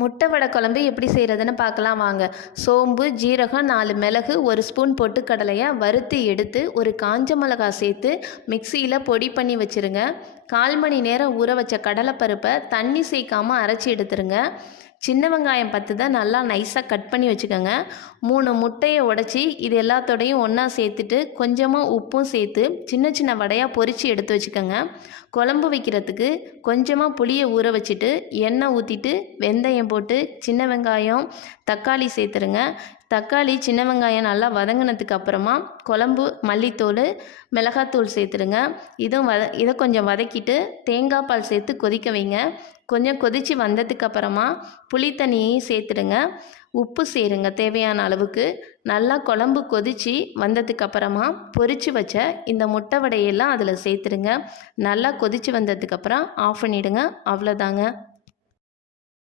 முட்டை வடை குழம்பு எப்படி செய்கிறதுன்னு பார்க்கலாம் வாங்க. சோம்பு ஜீரகம் நாலு மிளகு ஒரு ஸ்பூன் பொட்டுக்கடலையை வறுத்து எடுத்து ஒரு காஞ்ச மிளகாய் சேர்த்து மிக்சியில் பொடி பண்ணி வச்சுருங்க. கால் மணி நேரம் ஊற வச்ச கடலைப்பருப்பை தண்ணி சேர்க்காமல் அரைச்சி எடுத்துருங்க. சின்ன வெங்காயம் பத்து தான் நல்லா நைஸாக கட் பண்ணி வச்சுக்கோங்க. மூணு முட்டையை உடச்சி இது எல்லாத்தோடையும் ஒன்றா சேர்த்துட்டு கொஞ்சமாக உப்பும் சேர்த்து சின்ன சின்ன வடையாக பொரித்து எடுத்து வச்சுக்கோங்க. குழம்பு வைக்கிறதுக்கு கொஞ்சமாக புளியை ஊற வச்சுட்டு எண்ணெய் ஊற்றிட்டு வெந்தயம் போட்டு சின்ன வெங்காயம் தக்காளி சேர்த்துருங்க. தக்காளி சின்ன வெங்காயம் நல்லா வதங்கினதுக்கு அப்புறமா குழம்பு மல்லித்தூள் மிளகாத்தூள் சேர்த்துடுங்க. இதுவும் வத இதை கொஞ்சம் வதக்கிட்டு தேங்காய் பால் சேர்த்து கொதிக்க வைங்க. கொஞ்சம் கொதித்து வந்ததுக்கு அப்புறமா புளி தண்ணியையும் சேர்த்துடுங்க. உப்பு சேருங்க தேவையான அளவுக்கு. நல்லா குழம்பு கொதித்து வந்ததுக்கு அப்புறமா பொரித்து வச்ச இந்த முட்டை வடையெல்லாம் அதில் சேர்த்துடுங்க. நல்லா கொதித்து வந்ததுக்கப்புறம் ஆஃப் பண்ணிவிடுங்க அவ்வளோதாங்க.